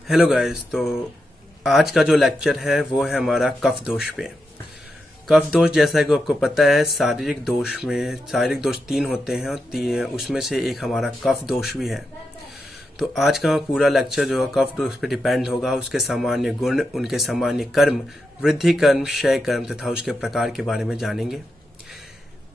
Hello guys. तो आज का जो लेक्चर है वो है हमारा कफ दोष पे। कफ दोष जैसा कि आपको पता है शारीरिक दोष 3 होते हैं और उसमें से एक हमारा कफ दोष भी है। तो आज का पूरा लेक्चर जो है कफ दोष पे डिपेंड होगा, उसके सामान्य गुण, उनके सामान्य कर्म, वृद्धि कर्म, क्षय कर्म तथा उसके प्रकार के बारे में जानेंगे।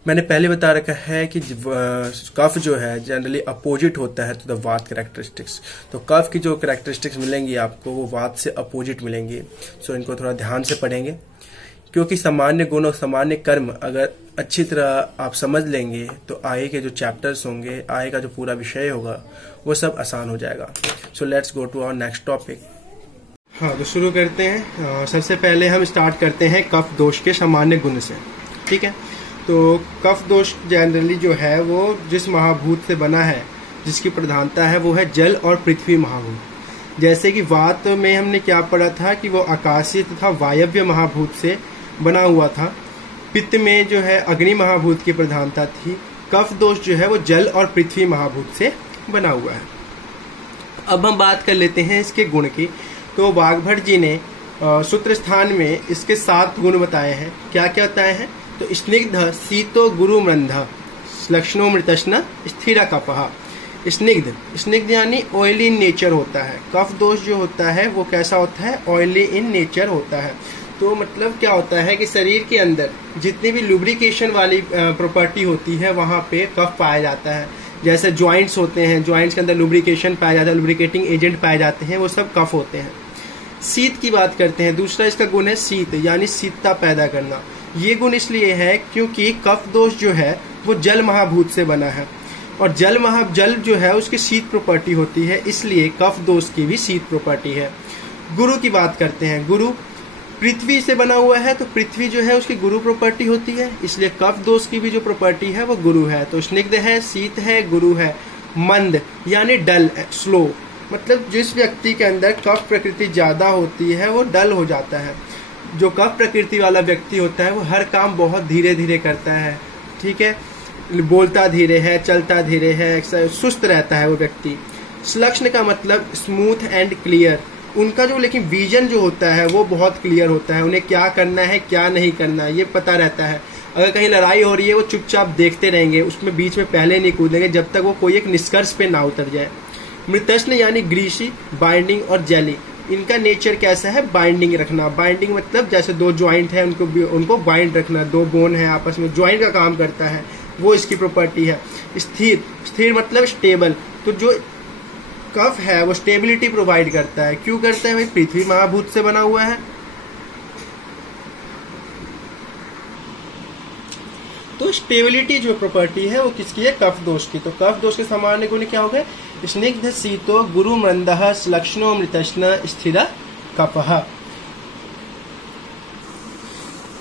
मैंने पहले बता रखा है कि कफ जो है जनरली अपोजिट होता है टू द वात कैरेक्टरिस्टिक्स। तो कफ की जो कैरेक्टरिस्टिक्स मिलेंगी आपको वो वात से अपोजिट मिलेंगी। सो इनको थोड़ा ध्यान से पढ़ेंगे, क्योंकि सामान्य गुण और सामान्य कर्म अगर अच्छी तरह आप समझ लेंगे तो आगे के जो चैप्टर्स होंगे, आगे का जो पूरा विषय होगा वो सब आसान हो जाएगा। So let's go to our next topic. हाँ, तो शुरू करते हैं। सबसे पहले हम स्टार्ट करते हैं कफ दोष के सामान्य गुण से। ठीक है, तो कफ दोष जनरली जो है वो जिस महाभूत से बना है, जिसकी प्रधानता है वो है जल और पृथ्वी महाभूत। जैसे कि वात में हमने क्या पढ़ा था कि वो आकाशीय तथा वायव्य महाभूत से बना हुआ था। पित्त में जो है अग्नि महाभूत की प्रधानता थी। कफ दोष जो है वो जल और पृथ्वी महाभूत से बना हुआ है। अब हम बात कर लेते हैं इसके गुण की। तो वाग्भट जी ने सूत्र स्थान में इसके 7 गुण बताए हैं। क्या क्या बताए हैं? तो स्निग्ध शीतो गुरु मृंध लक्षणों मृतष्ण स्थिर कपह। स्निग्ध यानी ऑयली इन नेचर होता है। कफ दोष जो होता है वो कैसा होता है? ऑयली इन नेचर होता है। तो मतलब क्या होता है कि शरीर के अंदर जितनी भी लुब्रिकेशन वाली प्रॉपर्टी होती है वहां पे कफ पाया जाता है। जैसे ज्वाइंट्स होते हैं, ज्वाइंट्स के अंदर लुब्रिकेशन पाया जाता है, लुब्रिकेटिंग एजेंट पाए जाते हैं, वो सब कफ होते हैं। शीत की बात करते हैं। दूसरा इसका गुण है शीत, यानी शीतता पैदा करना। ये गुण इसलिए है क्योंकि कफ दोष जो है वो जल महाभूत से बना है और जल जो है उसकी शीत प्रॉपर्टी होती है, इसलिए कफ दोष की भी शीत प्रॉपर्टी है। गुरु की बात करते हैं। गुरु पृथ्वी से बना हुआ है, तो पृथ्वी जो है उसकी गुरु प्रॉपर्टी होती है, इसलिए कफ दोष की भी जो प्रॉपर्टी है वो गुरु है। तो स्निग्ध है, शीत है, गुरु है। मंद यानी डल, स्लो, मतलब जिस व्यक्ति के अंदर कफ प्रकृति ज्यादा होती है वो डल हो जाता है। जो कफ प्रकृति वाला व्यक्ति होता है वो हर काम बहुत धीरे धीरे करता है। ठीक है, बोलता धीरे है, चलता धीरे है, सुस्त रहता है वो व्यक्ति। श्लक्ष्ण का मतलब स्मूथ एंड क्लियर। उनका जो लेकिन विजन जो होता है वो बहुत क्लियर होता है। उन्हें क्या करना है क्या नहीं करना है ये पता रहता है। अगर कहीं लड़ाई हो रही है वो चुपचाप देखते रहेंगे, उसमें बीच में पहले नहीं कूदेंगे जब तक वो कोई एक निष्कर्ष पे ना उतर जाए। मृतष्ण यानी ग्रीसी, बाइंडिंग और जेली। इनका नेचर कैसा है? बाइंडिंग रखना। बाइंडिंग मतलब जैसे 2 ज्वाइंट है उनको बाइंड रखना, 2 बोन है आपस में ज्वाइंट का काम करता है, वो इसकी प्रॉपर्टी है। स्थिर मतलब स्टेबल। तो जो कफ है वो स्टेबिलिटी प्रोवाइड करता है। क्यों करता है भाई? पृथ्वी महाभूत से बना हुआ है। तो स्टेबिलिटी जो प्रॉपर्टी है वो किसकी है? कफ दोष की। तो कफ दोष के सामान्य गुण क्या हो गए? स्निग्ध शीतो गुरु मृंदः लक्षणो मृतष्ण स्थिर कपः।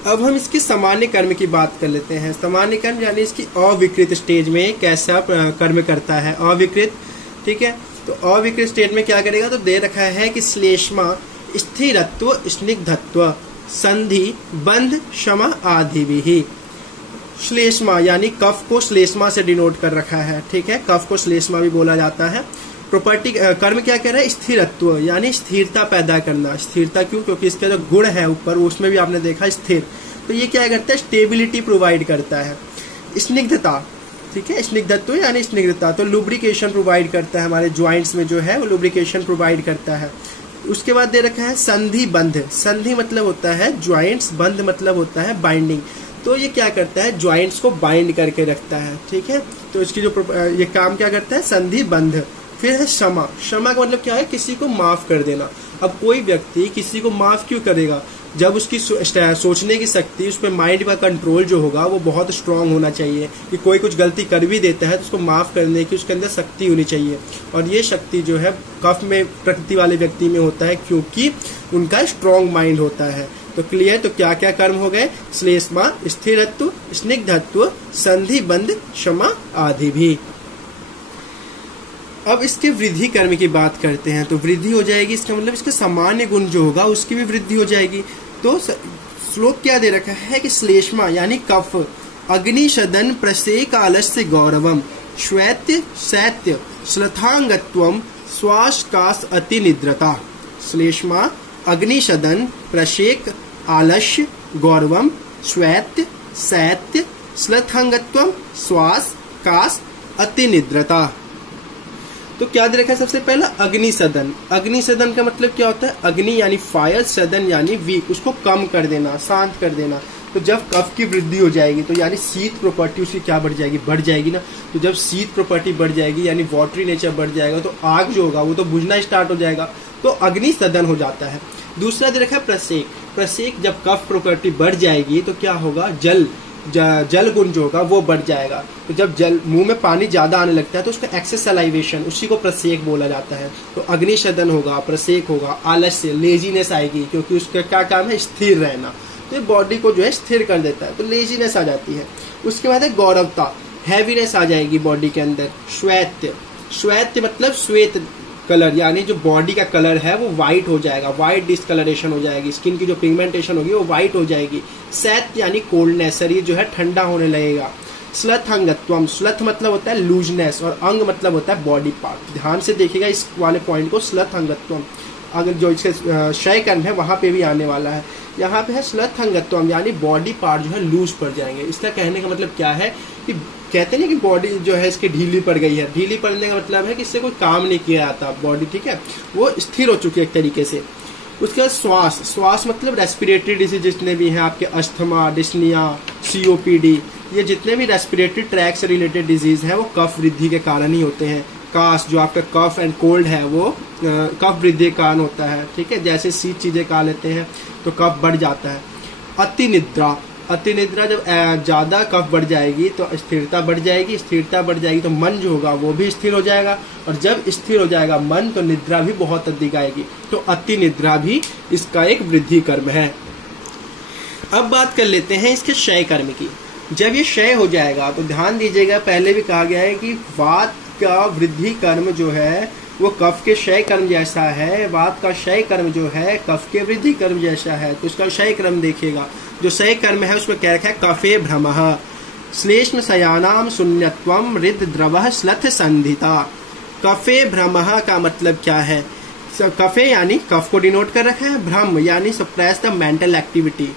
अब हम इसके सामान्य कर्म की बात कर लेते हैं। सामान्य कर्म यानी इसकी अविकृत स्टेज में कैसा कर्म करता है। अविकृत, ठीक है, तो अविकृत स्टेज में क्या करेगा? तो दे रखा है कि श्लेष्मा स्थिरत्व स्निग्धत्व संधि बंध क्षमा आदि भी। श्लेष्मा यानी कफ को श्लेष्मा से डिनोट कर रखा है। ठीक है, कफ को श्लेष्मा भी बोला जाता है। प्रॉपर्टी कर्म क्या कह रहा है? स्थिरत्व यानी स्थिरता पैदा करना। स्थिरता क्यों? क्योंकि इसका जो गुण है ऊपर उसमें भी आपने देखा स्थिर, तो ये क्या करता है? स्टेबिलिटी प्रोवाइड करता है। स्निग्धता, ठीक है, स्निग्धत्व यानी स्निग्धता, तो लुब्रिकेशन प्रोवाइड करता है। हमारे ज्वाइंट्स में जो है वो लुब्रिकेशन प्रोवाइड करता है। उसके बाद दे रखा है संधि बंध। संधि मतलब होता है ज्वाइंट्स, बंध मतलब होता है बाइंडिंग। तो ये क्या करता है? ज्वाइंट्स को बाइंड करके रखता है। ठीक है, तो इसकी जो ये काम क्या करता है? संधि बंध। फिर है क्षमा। क्षमा का मतलब क्या है? किसी को माफ कर देना। अब कोई व्यक्ति किसी को माफ क्यों करेगा? जब उसकी सोचने की शक्ति, उस पर माइंड का कंट्रोल जो होगा वो बहुत स्ट्रांग होना चाहिए कि कोई कुछ गलती कर भी देता है तो उसको माफ करने की उसके अंदर शक्ति होनी चाहिए। और ये शक्ति जो है कफ में प्रकृति वाले व्यक्ति में होता है क्योंकि उनका स्ट्रांग माइंड होता है। तो क्लियर? तो क्या क्या कर्म हो गए? श्लेष्मा, स्थिरत्व, स्निग्धत्व, संधि बंध, क्षमा आदि भी। अब इसके वृद्धि कर्म की बात करते हैं। तो वृद्धि हो जाएगी, इसका मतलब इसके सामान्य गुण जो होगा उसकी भी वृद्धि हो जाएगी। तो श्लोक क्या दे रखा है कि श्लेष्मा यानी कफ अग्नि सदन प्रसे कालस्य गौरवम श्वेत्य शैत्य श्लथांगत्वम श्वास कास अति निद्रता। श्लेष्मा, अग्निशदन, प्रशेक, आलस्य, गौरवम, श्वैत्य, शैत्य, श्लथंगत्वम, श्वास, कास, अतिनिद्रता। तो क्या दे रखा है सबसे पहला अग्निसदन। अग्निसदन का मतलब क्या होता है? अग्नि यानी फायर, सदन यानी वीक, उसको कम कर देना, शांत कर देना। तो जब कफ की वृद्धि हो जाएगी तो यानी शीत प्रॉपर्टी उसकी क्या बढ़ जाएगी? बढ़ जाएगी ना। तो जब शीत प्रॉपर्टी बढ़ जाएगी यानी वाटरी नेचर बढ़ जाएगा तो आग जो होगा वो तो बुझना स्टार्ट हो जाएगा, तो अग्निसदन हो जाता है। दूसरा दे रखा है प्रसेक। प्रसेक, जब कफ प्रॉपर्टी बढ़ जाएगी तो क्या होगा? जल गुण जो होगा वो बढ़ जाएगा। तो जब जल मुंह में पानी ज्यादा आने लगता है तो उसका एक्सेस सलाइवेशन, उसी को प्रसेक बोला जाता है। तो अग्निशदन होगा, प्रसेक होगा, आलस्य, लेजीनेस आएगी, क्योंकि उसका क्या काम है? स्थिर रहना। तो बॉडी को जो है स्थिर कर देता है, तो लेजीनेस आ जाती है। उसके बाद है गौरवता, हैवीनेस आ जाएगी बॉडी के अंदर। श्वेत्य, श्वेत्य मतलब श्वेत कलर, यानी जो बॉडी का कलर है वो व्हाइट हो जाएगा, व्हाइट डिस्कलरेशन हो जाएगी, स्किन की जो पिगमेंटेशन होगी वो व्हाइट हो जाएगी। शैत्य यानी कोल्डनेस, शरीर जो है ठंडा होने लगेगा। श्लथंगत्वम, श्लथ मतलब होता है लूजनेस और अंग मतलब होता है बॉडी पार्ट। ध्यान से देखिएगा इस वाले पॉइंट को, श्लथंगत्वम। अगर जो इसके क्षय कर्म है वहां पे भी आने वाला है। यहाँ पे है श्लथंगत्वम यानी बॉडी पार्ट जो है लूज पड़ जाएंगे। इसका कहने का मतलब क्या है कि कहते नहीं कि बॉडी जो है इसकी ढीली पड़ गई है। ढीली पड़ने का मतलब है कि इससे कोई काम नहीं किया जाता बॉडी, ठीक है, वो स्थिर हो चुकी है एक तरीके से। उसके बाद श्वास, श्वास मतलब रेस्पिरेटरी डिजीज जितने भी हैं आपके, अस्थमा, डिस्निया, सीओपीडी, ये जितने भी रेस्पिरेटरी ट्रैक से रिलेटेड डिजीज है वो कफ वृद्धि के कारण ही होते हैं। कास, जो आपका कफ एंड कोल्ड है वो कफ वृद्धि के कारण होता है, ठीक है। जैसे शीत चीजें खा लेते हैं तो कफ बढ़ जाता है। अतिनिद्रा, अतिनिद्रा जब ज्यादा कफ बढ़ जाएगी तो स्थिरता बढ़ जाएगी, स्थिरता बढ़ जाएगी तो मन जो होगा वो भी स्थिर हो जाएगा, और जब स्थिर हो जाएगा मन तो निद्रा भी बहुत अधिक आएगी। तो अतिनिद्रा भी इसका एक वृद्धि कर्म है। अब बात कर लेते हैं इसके क्षय कर्म की। जब ये क्षय हो जाएगा तो ध्यान दीजिएगा, पहले भी कहा गया है कि वात का वृद्धि कर्म जो है वो कफ के क्षय कर्म जैसा है, वात का क्षय कर्म जो है कफ के वृद्धि कर्म जैसा है। तो उसका क्षय कर्म देखिएगा, जो क्षय कर्म है उसमें क्या रखा है? कफे भ्रमः, श्लेष्म शयानाम शून्यत्वम, हृद द्रवः श्लथ संधिता। कफे भ्रमः का मतलब क्या है? कफे यानी कफ को डिनोट कर रखा है, भ्रम यानी सप्रेस द मेंटल एक्टिविटी।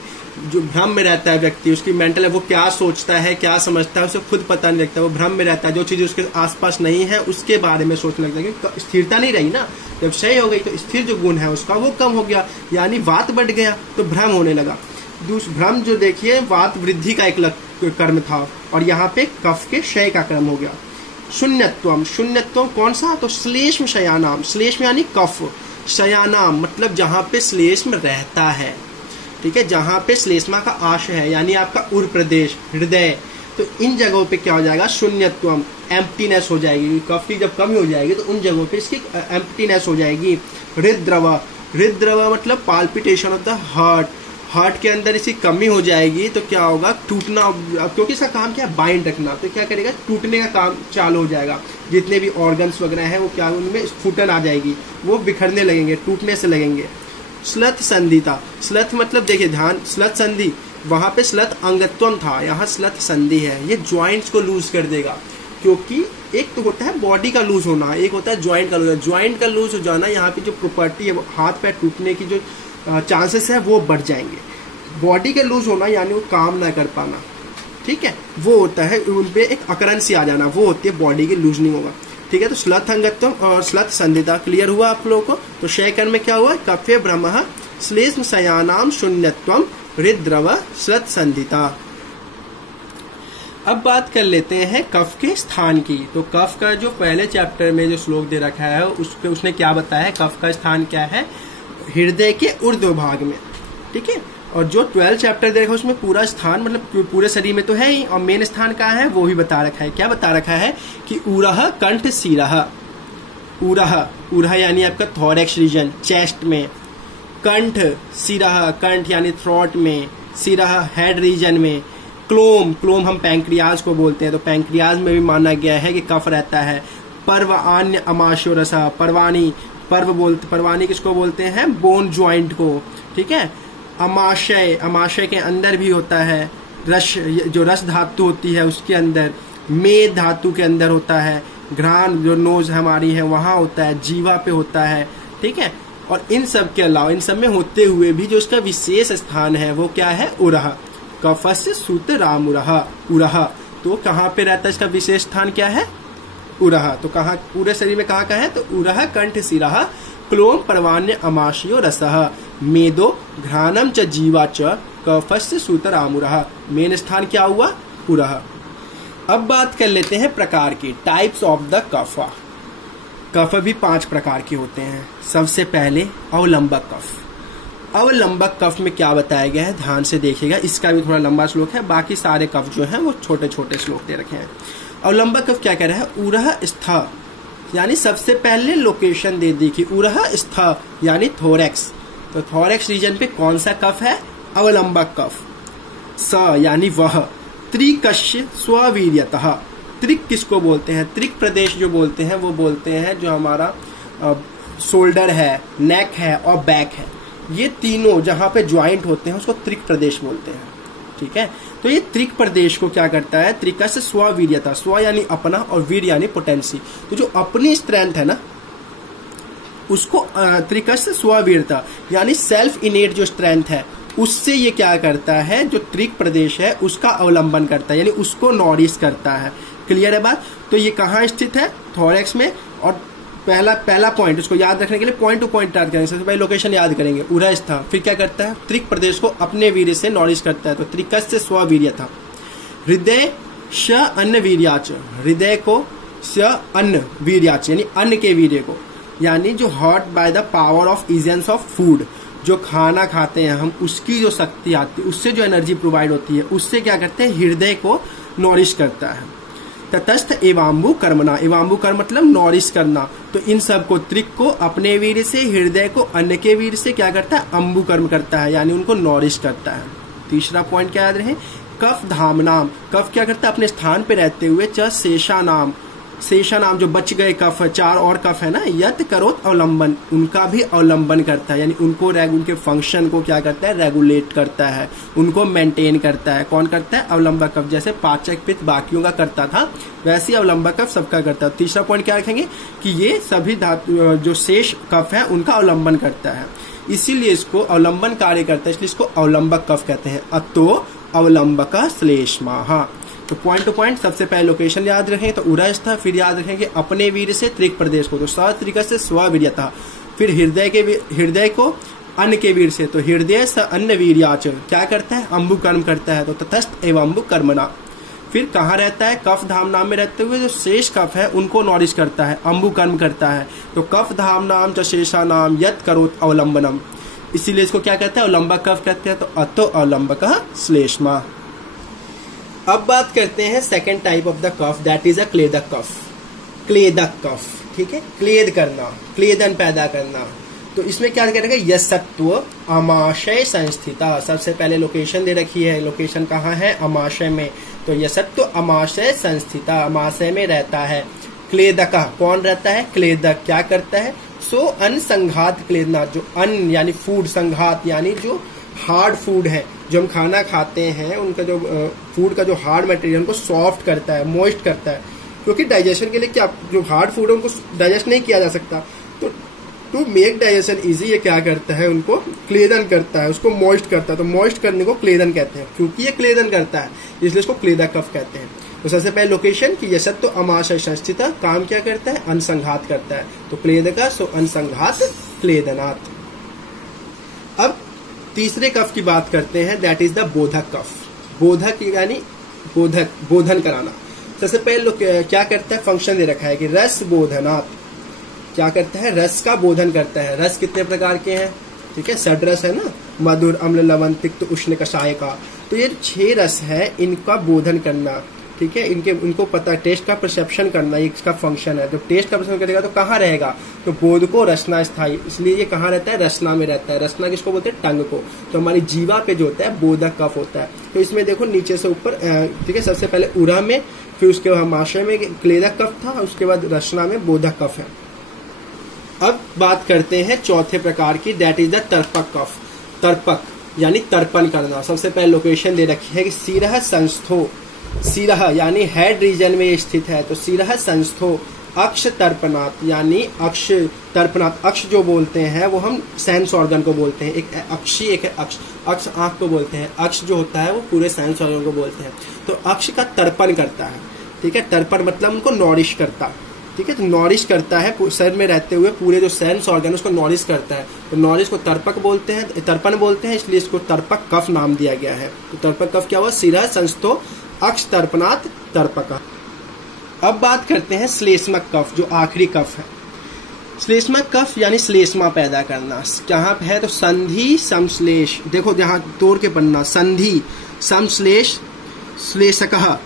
जो भ्रम में रहता है व्यक्ति, उसकी मेंटल है, वो क्या सोचता है, क्या समझता है, उसे खुद पता नहीं लगता, वो भ्रम में रहता है। जो चीज उसके आसपास नहीं है उसके बारे में सोचने लगता है, क्योंकि स्थिरता नहीं रही ना। जब क्षय हो गई तो स्थिर जो गुण है उसका वो कम हो गया, यानी वात बढ़ गया तो भ्रम होने लगा। भ्रम जो देखिए वात वृद्धि का एक कर्म था, और यहाँ पे कफ के क्षय का कर्म हो गया। शून्यत्वम, शून्यत्वम कौन सा? तो श्लेष्म शयानाम, श्लेष्म यानी कफ, शयानाम मतलब जहाँ पे श्लेष्म रहता है, ठीक है, जहां पे श्लेष्मा का आशय है, यानी आपका उर प्रदेश, हृदय, तो इन जगहों पे क्या हो जाएगा? शून्यत्वम, एम्प्टीनेस हो जाएगी। कफ की जब कमी हो जाएगी तो उन जगहों पे इसकी एम्प्टीनेस हो जाएगी। हृद्रव, हृद्रव मतलब palpitation of the heart, heart के अंदर इसकी कमी हो जाएगी तो क्या होगा? टूटना, क्योंकि इसका काम क्या है? बाइंड रखना, तो क्या करेगा? टूटने का काम चालू हो जाएगा। जितने भी ऑर्गन्स वगैरह है वो क्या, उनमें फूटन आ जाएगी, वो बिखरने लगेंगे, टूटने से लगेंगे। श्लथ संधिता, श्लथ मतलब देखिए ध्यान, श्लथ संधि, वहां पे श्लथ अंगत्वम था, यहाँ श्लथ संधि है। ये ज्वाइंट्स को लूज कर देगा, क्योंकि एक तो होता है बॉडी का लूज होना, एक होता है ज्वाइंट का लूज। ज्वाइंट का लूज हो जाना, यहाँ पे जो प्रॉपर्टी है हाथ पैर टूटने की जो चांसेस है वो बढ़ जाएंगे। बॉडी का लूज होना यानी वो काम ना कर पाना, ठीक है, वो होता है उनपे एक अकरेंसी आ जाना, वो होती है बॉडी की लूजनिंग होगा, ठीक है। तो श्लथ अंगत्वम और श्लथ संधिता क्लियर हुआ आप लोगों को। तो क्षय कर्म में क्या हुआ? कफे भ्रमः, श्लेष्म शयानाम शून्यत्वम, हृद्रव श्लथ संधिता। अब बात कर लेते हैं कफ के स्थान की। तो कफ का जो पहले चैप्टर में जो श्लोक दे रखा है उसने क्या बताया है? कफ का स्थान क्या है? हृदय के ऊर्ध्व भाग में, ठीक है। और जो 12 चैप्टर देखा उसमें पूरा स्थान मतलब पूरे शरीर में तो है ही, और मेन स्थान कहाँ है वो भी बता रखा है। क्या बता रखा है कि उरह कंठ शिरः, उरह, उरह यानी आपका थोरैक्स रीजन, चेस्ट में, कंठ शिरः, कंठ यानी थ्रोट में, शिरः हेड रीजन में, क्लोम, क्लोम हम पैंक्रियाज को बोलते हैं, तो पैंक्रियाज में भी माना गया है कि कफ रहता है। पर्वान्य अमाशो रसा, परवानी, परवानी किसको बोलते हैं? बोन ज्वाइंट को, ठीक है। अमाशय, अमाशय के अंदर भी होता है। रस, जो रस धातु होती है उसके अंदर, मेद धातु के अंदर होता है। घ्राण जो नोज हमारी है वहां होता है, जीवा पे होता है, ठीक है। और इन सब के अलावा, इन सब में होते हुए भी जो इसका विशेष स्थान है वो क्या है? उरह। कफस्य सूतरामुरः, उरह। तो कहाँ पे रहता है इसका विशेष स्थान क्या है? उरह। तो कहाँ पूरे शरीर में कहाँ का है? तो उरह कंठ शिरः क्लोम पर्वाण्य अमाशयो रसः मेदो घ्राणम च जीवा च कफस्य सूतरामुरः। मेन स्थान क्या हुआ? उरह। अब बात कर लेते हैं प्रकार की, टाइप्स ऑफ द कफ। कफ भी 5 प्रकार के होते हैं। सबसे पहले अवलंबक कफ। अवलंबक कफ में क्या बताया गया है ध्यान से देखिएगा, इसका भी थोड़ा लंबा श्लोक है, बाकी सारे कफ जो हैं वो छोटे छोटे श्लोक दे रखे हैं। अवलंबक कफ क्या कह रहा है? उरह स्थ, यानी सबसे पहले लोकेशन दे दी कि उरह स्थ यानी थोरेक्स। तो थोरेक्स रीजन पे कौन सा कफ है? अवलंबक कफ। स यानी वह। त्रिकश्य स्ववीर्यतः। त्रिक किसको बोलते हैं? त्रिक प्रदेश जो बोलते हैं वो बोलते हैं जो हमारा शोल्डर है, नेक है और बैक है, ये तीनों जहां पे ज्वाइंट होते हैं उसको त्रिक प्रदेश बोलते हैं। ठीक है, तो ये त्रिक प्रदेश को क्या करता है? त्रिकश्य स्ववीर्यता। स्व यानी अपना और वीर यानी पोटेंसी। तो जो अपनी स्ट्रेंथ है ना उसको त्रिकश्य स्ववीर्यता यानी सेल्फ इनेट जो स्ट्रेंथ है उससे ये क्या करता है? जो त्रिक प्रदेश है उसका अवलंबन करता है, यानी उसको नॉरिश करता है। क्लियर है बात? तो ये कहाँ स्थित है? थोरेक्स में। और पहला पॉइंट उसको याद रखने के लिए पॉइंट टू पॉइंट याद करेंगे। सबसे पहले लोकेशन याद करेंगे, उरह स्थ। फिर क्या करता है? त्रिक प्रदेश को अपने वीर्य से नॉरिश करता है, तो त्रिकश्य स्ववीर्य था। हृदय श अन्न वीर्याच, हृदय को स अन्न वीर्याच यानी अन्न के वीर्य को, यानी जो hot by the power of essence of food, जो खाना खाते हैं हम उसकी जो शक्ति आती है, उससे जो एनर्जी प्रोवाइड होती है, उससे क्या करते हैं? हृदय को नॉरिश करता है। तटस्थ एवाम्बु कर्मणा, एवाम्बु कर्म मतलब नॉरिश करना। तो इन सब को त्रिक को अपने वीर से, हृदय को अन्न के वीर से क्या करता है? अम्बु कर्म करता है, यानी उनको नॉरिश करता है। तीसरा पॉइंट क्या याद रहे? कफ धाम नाम। कफ क्या करता है? अपने स्थान पे रहते हुए च शेषा नाम, शेषा नाम जो बच गए कफ, 4 और कफ है ना, यत करोत अवलंबन, उनका भी अवलंबन करता है, यानी उनको उनके फंक्शन को क्या करता है? रेगुलेट करता है, उनको मेंटेन करता है। कौन करता है? अवलंबक कफ। जैसे पाचक पित्त बाकियों का करता था वैसे अवलंबक कफ सबका करता है। तीसरा पॉइंट क्या रखेंगे कि ये सभी धातु जो शेष कफ है उनका अवलंबन करता है, इसीलिए इसको अवलंबन कार्य करता है, इसलिए इसको अवलंबक कफ कहते हैं। अतो अवलंबक श्लेष्मा। तो पॉइंट टू पॉइंट सबसे पहले लोकेशन याद रखें तो उरह स्थ, फिर याद रखें कि अपने वीर से त्रिक प्रदेश को, तो सत्रिकश्य स्ववीर्यतः। फिर हृदय को अन्न के वीर से, तो हृदय स अन्न वीर्याच क्या करता है? अम्बु कर्म करता है, तो तटस्थ एवं अम्बु कर्मणा। फिर कहाँ रहता है? कफ धाम नाम में रहते हुए जो शेष कफ है उनको नॉरिश करता है, अम्बु कर्म करता है। तो कफ धाम नाम च शेषा नाम यत करोत अवलंबनम, इसीलिए इसको क्या कहते हैं? अवलंबक कफ कहते हैं। तो अतो अवलंबक श्लेष्मा। अब बात करते हैं second type of the kapha, that is a kledaka kapha. क्लेदक कफ, ठीक है, क्लेद करना, क्लेदन पैदा करना। तो इसमें क्या करेगा? यसत्व अमाशय संस्थिता। सबसे पहले लोकेशन दे रखी है, लोकेशन कहाँ है? अमाशय में। तो यसत्व अमाशय संस्थिता, अमाशय में रहता है। क्लेदक कौन रहता है? क्लेदक क्या करता है? सो अन्न संघात क्लेदना, जो अन्न यानी फूड, संघात यानी जो हार्ड फूड है, जो हम खाना खाते हैं उनका जो फूड का जो हार्ड मटेरियल उनको सॉफ्ट करता है, मॉइस्ट करता है, क्योंकि डाइजेशन के लिए क्या जो हार्ड फूड है उनको डाइजेस्ट नहीं किया जा सकता, तो टू मेक डाइजेशन इजी ये क्या करता है? उनको क्लेदन करता है, उसको मॉइस्ट करता है। तो मॉइस्ट करने को क्लेदन कहते हैं, क्योंकि ये क्लेदन करता है इसलिए इसको क्लेदक कफ कहते हैं। तो सबसे पहले लोकेशन की यसत्व अमाशय संस्थित, काम क्या करता है? अनुसंघात करता है। तो क्लेदका सो अनुसंघात क्लेदनात्। अब तीसरे कफ की बात करते हैं, दैट इज द बोधक कफ। बोधक यानी बोधक, बोधन कराना। सबसे पहले लोग क्या करता है? फंक्शन दे रखा है कि रस बोधनात्, क्या करता है? रस का बोधन करता है। रस कितने प्रकार के हैं? ठीक है, षड्रस है ना, मधुर, अम्ल, लवण, तिक्त, उष्ण, कषाय का। तो ये 6 रस है, इनका बोधन करना। ठीक है, इनको पता, टेस्ट का परसेप्शन करना, ये इसका फंक्शन है। तो टेस्ट का परसेप्शन करेगा तो कहाँ रहेगा? तो बोध को रसना स्थायी, इसलिए ये कहाँ रहता है? रसना में रहता है। रसना किसको बोलते हैं? टंग को। तो हमारी जीवा पे जो होता है बोधक कफ होता है। तो इसमें देखो नीचे से ऊपर, ठीक है, सबसे पहले उरह में, फिर उसके बाद अमाशय में क्लेदक कफ था, उसके बाद रसना में बोधक कफ है। अब बात करते हैं चौथे प्रकार की, दैट इज द तर्पक कफ। तर्पक यानी तर्पण करना। सबसे पहले लोकेशन दे रखी है कि सिरह संस्थो, सिरह यानी हेड रीजन में स्थित है। तो सिरह संस्थो अक्ष तर्पणात्, यानी अक्ष तर्पणात्, अक्ष जो बोलते हैं वो हम सेंस ऑर्गन को बोलते हैं, एक अक्षी एक है अक्ष, अक्ष आंख को बोलते हैं, अक्ष जो होता है वो पूरे सेंस ऑर्गन को बोलते हैं। तो अक्ष का तर्पण करता है, ठीक है, तर्पण मतलब उनको नॉरिश करता, ठीक है, तो नॉरिश करता है शरीर में रहते हुए पूरे जो सेंस ऑर्गन उसको नॉरिश करता है, तो नॉरिश को तर्पक बोलते हैं, तर्पण बोलते हैं, इसलिए इसको तर्पक कफ नाम दिया गया है। तो तर्पक कफ क्या हुआ, शिरः संस्थो अक्ष तर्पणात् तर्पक। अब बात करते हैं श्लेष्मक कफ, जो आखिरी कफ है। श्लेष्मक कफ यानी श्लेष्मा पैदा करना, कहाँ है, तो संधि संश्लेष, देखो यहाँ तोड़ के पढ़ना, संधि संश्लेष श्लेषकः,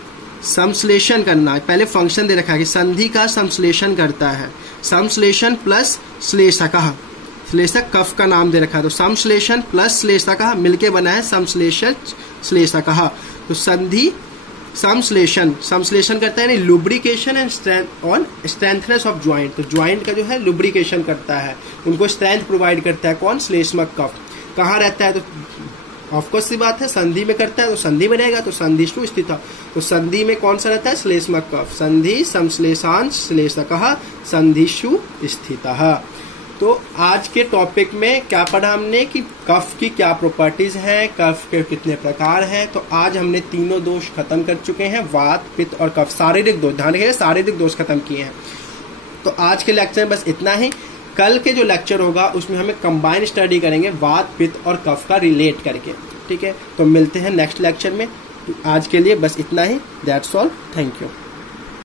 संश्लेषण करना, पहले फंक्शन दे रखा है कि संधि का संश्लेषण करता है, संश्लेषण प्लस श्लेषकः, श्लेषक कफ का नाम दे रखा है, तो संश्लेषण प्लस श्लेषकः मिलके बना है संश्लेषण श्लेषकः। तो संधि संश्लेषण, संश्लेषण करता है यानी लुब्रिकेशन एंड स्ट्रेंथनेस ऑफ ज्वाइंट, तो ज्वाइंट का जो है लुब्रिकेशन करता है, उनको स्ट्रेंथ प्रोवाइड करता है, कौन, श्लेष्मक कफ। कहाँ रहता है, तो ऑफकोर्स सी बात है संधि में करता है, तो संधि में रहेगा, तो संधिष्ठु स्थितः, तो संधि में कौन सा रहता है, श्लेष्मक कफ, संधि संश्लेषांश श्लेषकः संधिषु स्थितः। तो आज के टॉपिक में क्या पढ़ा हमने कि कफ की क्या प्रॉपर्टीज हैं, कफ के कितने प्रकार हैं। तो आज हमने तीनों दोष खत्म कर चुके हैं, वात पित्त और कफ, शारीरिक दोष, ध्यान रखिएगा शारीरिक दोष खत्म किए हैं। तो आज के लेक्चर में बस इतना ही। कल के जो लेक्चर होगा उसमें हमें कंबाइन स्टडी करेंगे वात पित्त और कफ का रिलेट करके, ठीक है। तो मिलते हैं नेक्स्ट लेक्चर में, आज के लिए बस इतना ही, दैट्स ऑल, थैंक यू।